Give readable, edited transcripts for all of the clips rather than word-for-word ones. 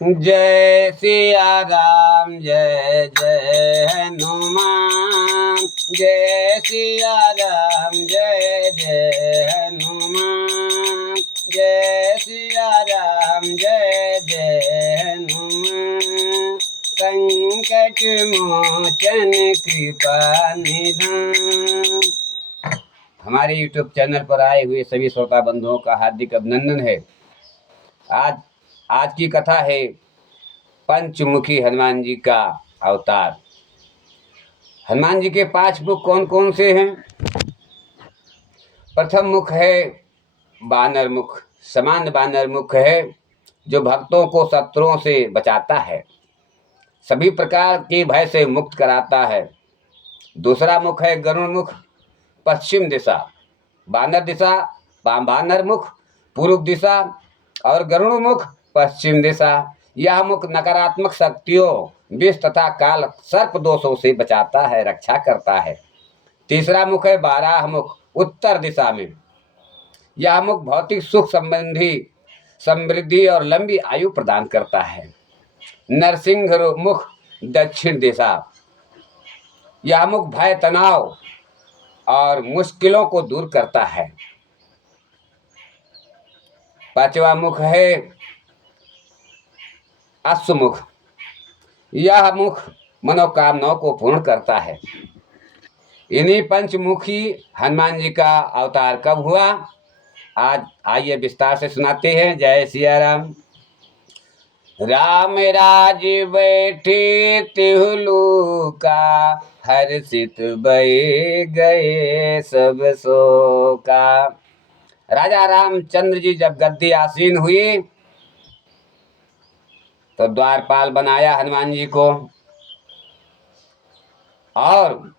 जय सिया राम जय जय हनुमान। जय सिया राम जय जय हनुमान। जय सिया राम जय जय हनुमान। संकट मोचन कृपा निधान। हमारे YouTube चैनल पर आए हुए सभी श्रोता बंधुओं का हार्दिक अभिनंदन है। आज की कथा है पंचमुखी हनुमान जी का अवतार। हनुमान जी के 5 मुख कौन कौन से हैं? प्रथम मुख है बानर मुख, सामान्य बानर मुख है जो भक्तों को शत्रुओं से बचाता है, सभी प्रकार के भय से मुक्त कराता है। दूसरा मुख है गरुड़ मुख, पश्चिम दिशा, बानर दिशा बानर मुख पूर्व दिशा और गरुड़ मुख पश्चिम दिशा। यह मुख नकारात्मक शक्तियों, विष तथा काल सर्प दोषों से बचाता है, रक्षा करता है। तीसरा मुख है बाराह मुख, उत्तर दिशा में। यह मुख भौतिक सुख संबंधी समृद्धि और लंबी आयु प्रदान करता है। नरसिंह मुख दक्षिण दिशा। यह मुख भय, तनाव और मुश्किलों को दूर करता है। पांचवा मुख है अश्वमुख। यह मुख मनोकामनाओं को पूर्ण करता है। इन्हीं पंचमुखी हनुमान जी का अवतार कब हुआ, आज आइए विस्तार से सुनाते हैं। जय सिया राम। राम राज बैठे तिहु का, हर्षित भय गए सब शोका। राजा रामचंद्र जी जब गद्दी आसीन हुई तो द्वारपाल बनाया हनुमान जी को, और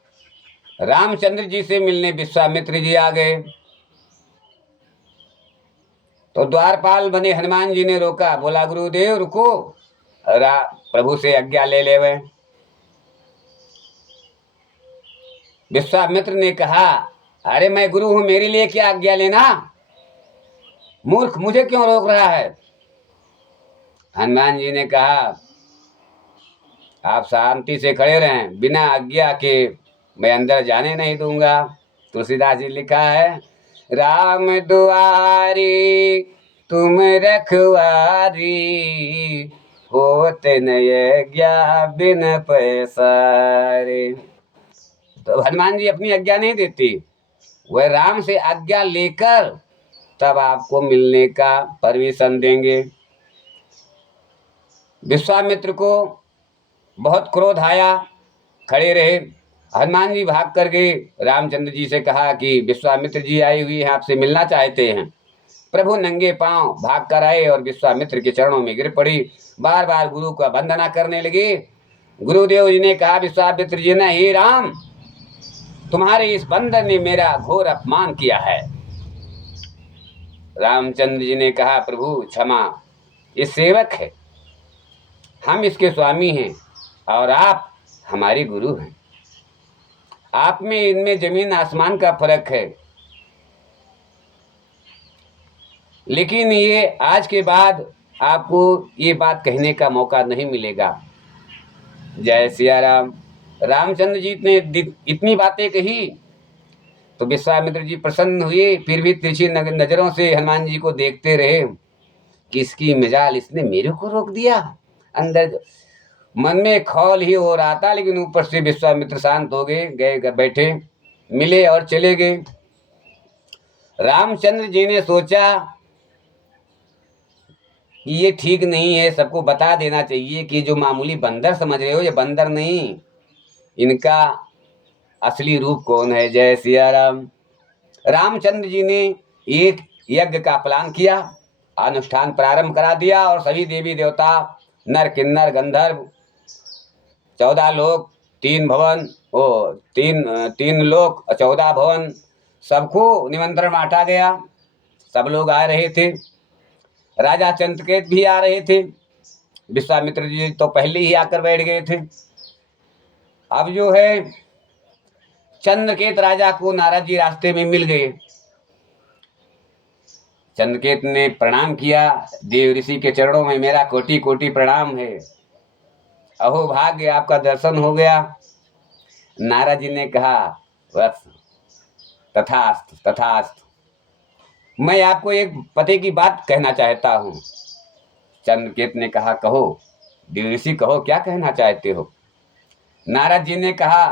रामचंद्र जी से मिलने विश्वामित्र जी आ गए। तो द्वारपाल बने हनुमान जी ने रोका, बोला गुरुदेव रुको, प्रभु से आज्ञा ले लेवे। विश्वामित्र ने कहा, अरे मैं गुरु हूं, मेरे लिए क्या आज्ञा लेना, मूर्ख मुझे क्यों रोक रहा है? हनुमान जी ने कहा, आप शांति से खड़े रहें, बिना आज्ञा के मैं अंदर जाने नहीं दूंगा। तुलसीदास जी लिखा है, राम दुआरी तुम रखवारी, होते नये ज्ञा बिन पैसारे। तो हनुमान जी अपनी आज्ञा नहीं देती, वह राम से आज्ञा लेकर तब आपको मिलने का परमिशन देंगे। विश्वामित्र को बहुत क्रोध आया, खड़े रहे। हनुमान जी भाग कर गए, रामचंद्र जी से कहा कि विश्वामित्र जी आई हुई हैं, आपसे मिलना चाहते हैं। प्रभु नंगे पांव भाग कर आए और विश्वामित्र के चरणों में गिर पड़ी, बार बार गुरु का वंदना करने लगे। गुरुदेव जी ने कहा विश्वामित्र जी ने, हे राम, तुम्हारे इस बंदर ने मेरा घोर अपमान किया है। रामचंद्र जी ने कहा, प्रभु क्षमा, ये सेवक है, हम इसके स्वामी हैं और आप हमारे गुरु हैं। आप में इनमें जमीन आसमान का फर्क है, लेकिन ये आज के बाद आपको ये बात कहने का मौका नहीं मिलेगा। जय सिया राम। रामचंद्र जी ने इतनी बातें कही तो विश्वामित्र जी प्रसन्न हुए, फिर भी तिरछी नजरों से हनुमान जी को देखते रहे कि इसकी मिजाल, इसने मेरे को रोक दिया। अंदर मन में खौल ही हो रहा था, लेकिन ऊपर से विश्वामित्र शांत हो गए बैठे, मिले और चले गए। रामचंद्र जी ने सोचा कि ये ठीक नहीं है, सबको बता देना चाहिए कि जो मामूली बंदर समझ रहे हो, ये बंदर नहीं, इनका असली रूप कौन है। जय सिया राम। रामचंद्र जी ने एक यज्ञ का प्लान किया, अनुष्ठान प्रारंभ करा दिया और सभी देवी देवता, नर किन्नर गंधर्व, 14 लोक, 3 भवन, तीन लोक, 14 भवन, सबको निमंत्रण बांटा गया। सब लोग आ रहे थे। राजा चंद्रकेत भी आ रहे थे। विश्वामित्र जी तो पहले ही आकर बैठ गए थे। अब जो है, चंद्रकेत राजा को नारद जी रास्ते में मिल गए। चंद्रकेत ने प्रणाम किया, देव ऋषि के चरणों में मेरा कोटि कोटि प्रणाम है, अहो भाग्य आपका दर्शन हो गया। नारद जी ने कहा बस तथास्तु तथास्तु, मैं आपको एक पते की बात कहना चाहता हूँ। चंद्रकेत ने कहा कहो देव ऋषि, कहो क्या कहना चाहते हो। नारद जी ने कहा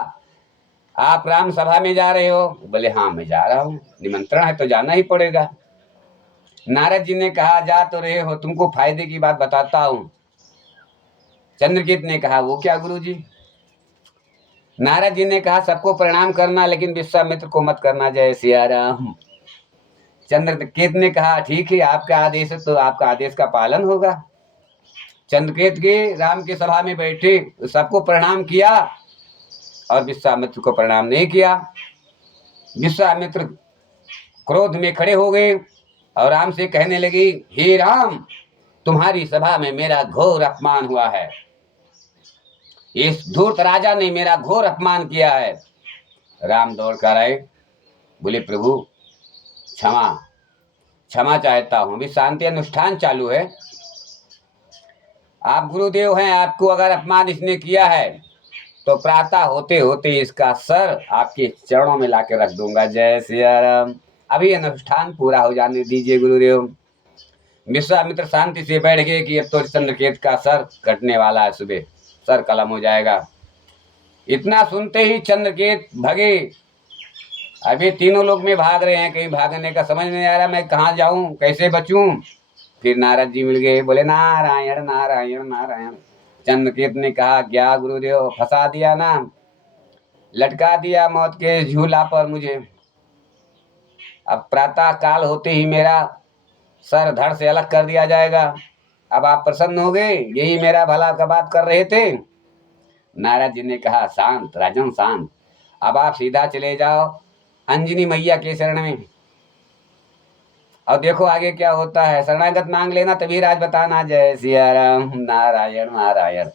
आप राम सभा में जा रहे हो। बोले हाँ मैं जा रहा हूँ, निमंत्रण है तो जाना ही पड़ेगा। नारद जी ने कहा जा तो रहे हो, तुमको फायदे की बात बताता हूँ। चंद्रकेत ने कहा वो क्या गुरु जी। नारद जी ने कहा सबको प्रणाम करना, लेकिन विश्वामित्र को मत करना, जय सिया राम। चंद्रकेत ने कहा ठीक है, आपका आदेश है तो आपका आदेश का पालन होगा। चंद्रकेत के राम की सभा में बैठे, सबको प्रणाम किया और विश्वामित्र को प्रणाम नहीं किया। विश्वामित्र क्रोध में खड़े हो गए और राम से कहने लगे हे राम, तुम्हारी सभा में मेरा घोर अपमान हुआ है, इस धूर्त राजा ने मेरा घोर अपमान किया है। राम दौड़ कर आए, बोले प्रभु क्षमा क्षमा चाहता हूं, अभी शांति अनुष्ठान चालू है, आप गुरुदेव हैं, आपको अगर अपमान इसने किया है तो प्रातः होते होते इसका सर आपके चरणों में लाके रख दूंगा, जय सिया राम। अभी अनुष्ठान पूरा हो जाने दीजिए गुरुदेव। विश्वामित्र शांति से बैठ गए कि अब तो चंद्रकेत का सर कटने वाला है, सुबह सर कलम हो जाएगा। इतना सुनते ही चंद्रकेत भगे। अभी तीनों लोग में भाग रहे हैं, कहीं भागने का समझ नहीं आ रहा, मैं कहाँ जाऊं, कैसे बचूं। फिर नारद जी मिल गए, बोले नारायण नारायण नारायण। चंद्रकेत ने कहा क्या गुरुदेव, फंसा दिया ना, लटका दिया मौत के झूला पर मुझे। अब प्रातः काल होते ही मेरा सर धड़ से अलग कर दिया जाएगा। अब आप प्रसन्न हो गए, यही मेरा भला का बात कर रहे थे। नारद जी ने कहा शांत राजन शांत, अब आप सीधा चले जाओ अंजनी मैया के शरण में और देखो आगे क्या होता है, शरणागत मांग लेना तभी राज बताना, जय सिया राम नारायण नारायण।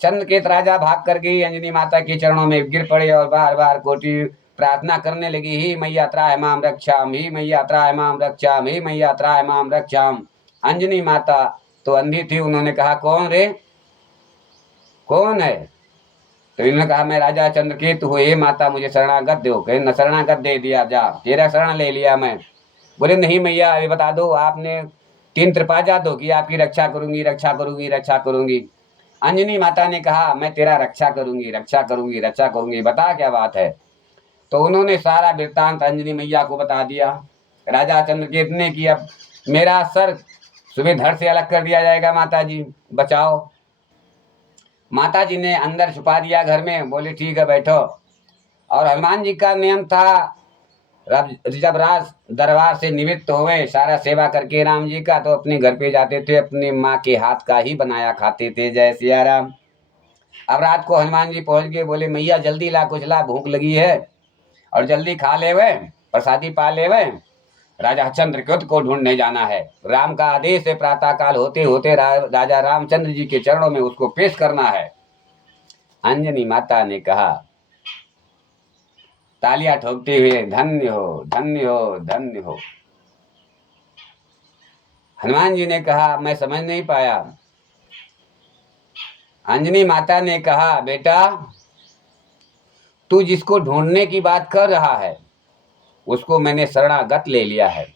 चंद्रकेत राजा भाग कर गई, अंजनी माता के चरणों में गिर पड़े और बार बार कोटि प्रार्थना करने लगी, ही मैया त्राय माम रक्षाम, ही मैया त्राय माम रक्षाम, ही मैया त्राय माम रक्षाम। अंजनी माता तो अंधी थी, उन्होंने कहा कौन रे, कौन है। तो इन्होंने कहा मैं राजा चंद्रकेत हूँ, हे माता मुझे शरणागत दो। कहे न शरणागत दे दिया, जा तेरा शरण ले लिया मैं। बोले नहीं मैया अभी बता दो, आपने 3 त्रिपाजा दो कि आपकी रक्षा करूंगी रक्षा करूंगी रक्षा करूंगी। अंजनी माता ने कहा मैं तेरा रक्षा करूंगी रक्षा करूंगी रक्षा करूंगी, बता क्या बात है। तो उन्होंने सारा वृत्तांत अंजनी मैया को बता दिया। राजा चंद्रकेत ने कि अब मेरा सर सुबह धड़ से अलग कर दिया जाएगा, माता जी बचाओ। माता जी ने अंदर छुपा दिया घर में, बोले ठीक है बैठो। और हनुमान जी का नियम था, जब राज दरबार से निवृत्त हुए सारा सेवा करके राम जी का, तो अपने घर पे जाते थे, अपनी माँ के हाथ का ही बनाया खाते थे, जय सिया राम। अब रात को हनुमान जी पहुंच गए, बोले मैया जल्दी ला कुछ ला, भूख लगी है और जल्दी खा ले वे, प्रसादी पा ले वे, राजा चंद्रकेत को ढूंढने जाना है। राम का आदेश है, प्रातः काल होते होते राजा रामचंद्र जी के चरणों में उसको पेश करना है। अंजनी माता ने कहा तालियां ठोकते हुए धन्य हो धन्य हो धन्य हो। हनुमान जी ने कहा मैं समझ नहीं पाया। अंजनी माता ने कहा बेटा तू जिसको ढूंढने की बात कर रहा है उसको मैंने शरणागत ले लिया है,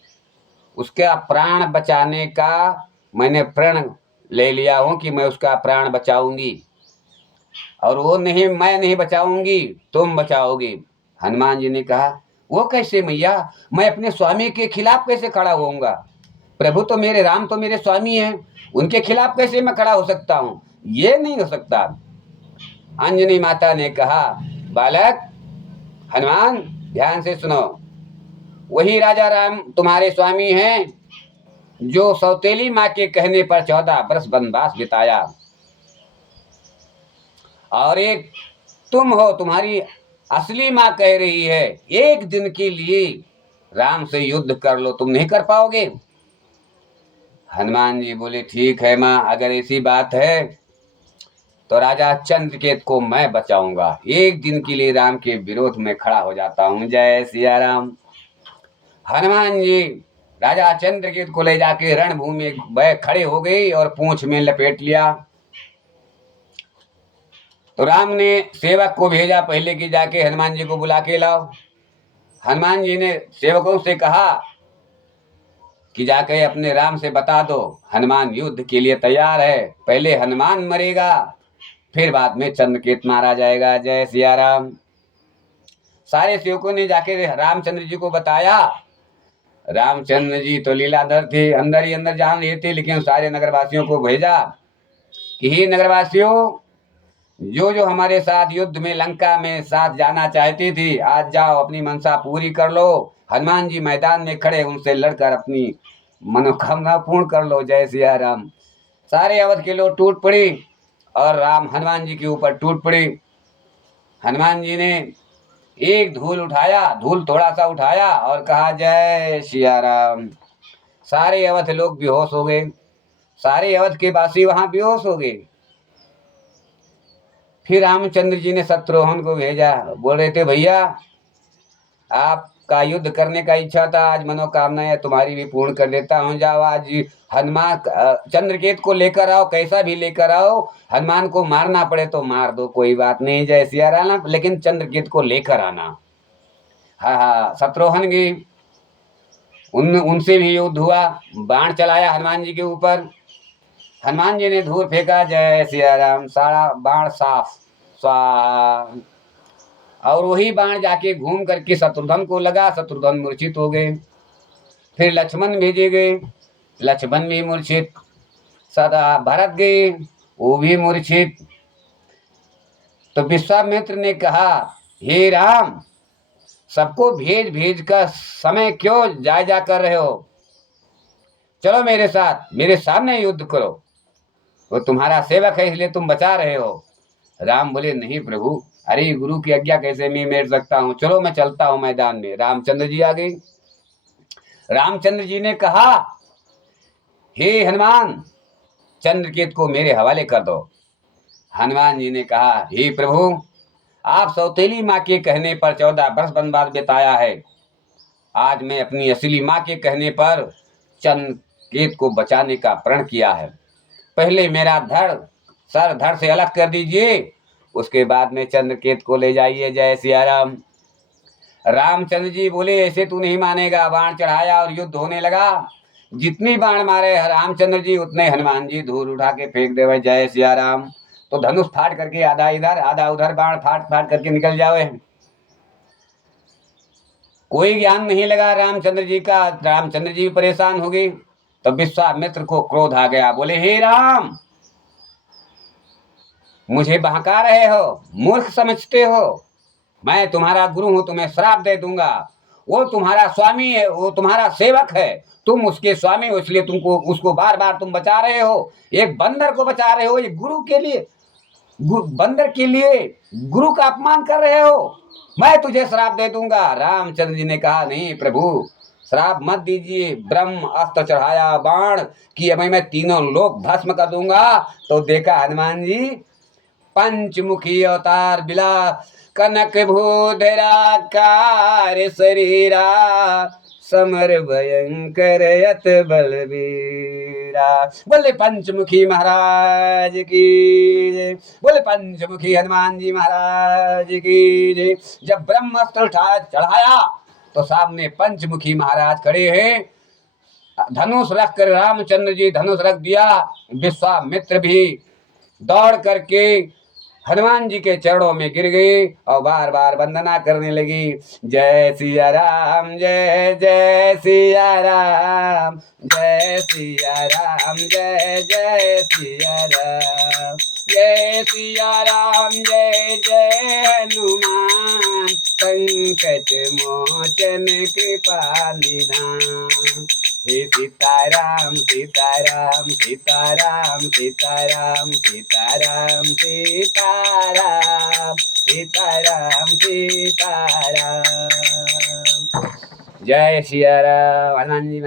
उसका प्राण बचाने का मैंने प्रण ले लिया हूं कि मैं उसका प्राण बचाऊंगी, और वो नहीं मैं नहीं बचाऊंगी, तुम बचाओगी। हनुमान जी ने कहा वो कैसे मैया, मैं अपने स्वामी के खिलाफ कैसे खड़ा होऊंगा, प्रभु तो मेरे राम तो मेरे स्वामी हैं, उनके खिलाफ कैसे मैं खड़ा हो सकता हूँ, ये नहीं हो सकता। अंजनी माता ने कहा बालक हनुमान ध्यान से सुनो, वही राजा राम तुम्हारे स्वामी हैं जो सौतेली माँ के कहने पर 14 वर्ष वनवास बिताया, और एक तुम हो, तुम्हारी असली माँ कह रही है एक दिन के लिए राम से युद्ध कर लो, तुम नहीं कर पाओगे। हनुमान जी बोले ठीक है माँ, अगर ऐसी बात है तो राजा चंद्रकेत को मैं बचाऊंगा, एक दिन के लिए राम के विरोध में खड़ा हो जाता हूं, जय सिया राम। हनुमान जी राजा चंद्रकेतु को ले जाके रणभूमि में खड़े हो गई और पूंछ में लपेट लिया। तो राम ने सेवक को भेजा पहले कि जाके हनुमान जी को बुला के लाओ। हनुमान जी ने सेवकों से कहा कि जाके अपने राम से बता दो हनुमान युद्ध के लिए तैयार है, पहले हनुमान मरेगा फिर बाद में चंद्रकेत मारा जाएगा। जय सिया राम। सारे सेवकों ने जाके रामचंद्र जी को बताया। रामचंद्र जी तो लीलाधर थे, अंदर ही अंदर जान रहे थे, लेकिन सारे नगरवासियों को भेजा कि हे नगरवासियों, जो जो हमारे साथ युद्ध में लंका में साथ जाना चाहती थी, आज जाओ अपनी मनसा पूरी कर लो। हनुमान जी मैदान में खड़े, उनसे लड़कर अपनी मनोकामना पूर्ण कर लो। जय सिया राम। सारे अवध के लोग टूट पड़ी और राम हनुमान जी के ऊपर टूट पड़ी। हनुमान जी ने एक धूल थोड़ा सा उठाया और कहा जय सिया राम। सारे अवध लोग बेहोश हो गए, सारे अवध के वासी वहां बेहोश हो गए। फिर रामचंद्र जी ने शत्रुघ्न को भेजा, बोल रहे थे भैया आपका युद्ध करने का इच्छा था, आज मनोकामनाएं तुम्हारी भी पूर्ण कर देता हूँ। जाओ आज हनुमान चंद्रकेत को लेकर आओ, कैसा भी लेकर आओ, हनुमान को मारना पड़े तो मार दो, कोई बात नहीं। जय सिया राम, लेकिन चंद्रकेत को लेकर आना। हाँ, शत्रुघ्न की उनसे भी युद्ध हुआ, बाण चलाया हनुमान जी के ऊपर। हनुमान जी ने धूल फेंका, जय सिया राम, सारा बाण साफ स्वाहा, और वही बाण जाके घूम करके शत्रुघ्न को लगा, शत्रुघ्न मूर्छित हो गए। फिर लक्ष्मण भेजे गए, लक्ष्मण भी मूर्छित। सदा भरत गए, वो भी मूर्छित। तो विश्वामित्र ने कहा हे राम, सबको भेज भेज कर समय क्यों जायजा कर रहे हो, चलो मेरे साथ, मेरे सामने युद्ध करो, वो तुम्हारा सेवक है इसलिए तुम बचा रहे हो। राम बोले नहीं प्रभु, अरे गुरु की आज्ञा कैसे मैं मेट सकता हूँ, चलो मैं चलता हूँ मैदान में। रामचंद्र जी आ गए। रामचंद्र जी ने कहा हे हनुमान, चंद्रकेत को मेरे हवाले कर दो। हनुमान जी ने कहा हे प्रभु, आप सौतेली माँ के कहने पर 14 वर्ष वनवास बिताया है, आज मैं अपनी असली माँ के कहने पर चंद्रकेत को बचाने का प्रण किया है। पहले मेरा धड़ से अलग कर दीजिए, उसके बाद में चंद्रकेत को ले जाइए। जय सिया राम। रामचंद्र जी बोले ऐसे तू नहीं मानेगा। बाण चढ़ाया और युद्ध होने लगा। जितनी बाण मारे रामचंद्र जी उतने हनुमान जी धूल उठा के फेंक दे। जय सिया राम। तो धनुष फाट करके आधा इधर आधा उधर बाण फाट फाट करके निकल जावे। कोई ज्ञान नहीं लगा रामचंद्र जी का। रामचंद्र जी परेशान हो गए। तो विश्वामित्र को क्रोध आ गया, बोले हे राम, मुझे बहका रहे हो, मूर्ख समझते हो, मैं तुम्हारा गुरु हूं, तुम्हें श्राप दे दूंगा। वो तुम्हारा स्वामी है, वो तुम्हारा सेवक है, तुम उसके स्वामी हो, इसलिए तुमको उसको बार बार तुम बचा रहे हो। एक बंदर को बचा रहे हो, ये गुरु के लिए, बंदर के लिए गुरु का अपमान कर रहे हो, मैं तुझे श्राप दे दूंगा। रामचंद्र जी ने कहा नहीं प्रभु, श्राप मत दीजिए। ब्रह्म अस्त्र चढ़ाया बाण कि अभी मैं तीनों लोग भस्म कर दूंगा। तो देखा हनुमान जी पंचमुखी अवतार बिला, कनक भूधराकार शरीरा, समर भयंकर यत बलबीरा। बोले पंचमुखी महाराज की जय, बोले पंचमुखी हनुमान जी महाराज की जय। जब ब्रह्मास्त्र चढ़ाया तो सामने पंचमुखी महाराज खड़े हैं, धनुष रख कर रामचंद्र जी धनुष रख दिया। विश्वामित्र भी दौड़ करके हनुमान जी के चरणों में गिर गई और बार बार वंदना करने लगी। जय सिया राम, जय जय सिया राम, जय सिया राम, जय जय सिया राम, जय सिया राम, जय जय हनुमान, संकट मोचन कृपा निधान। हे सीताराम सीताराम सीताराम सीताराम सीताराम सीताराम सीताराम सीताराम। जय सिया राम। हनुमान जी।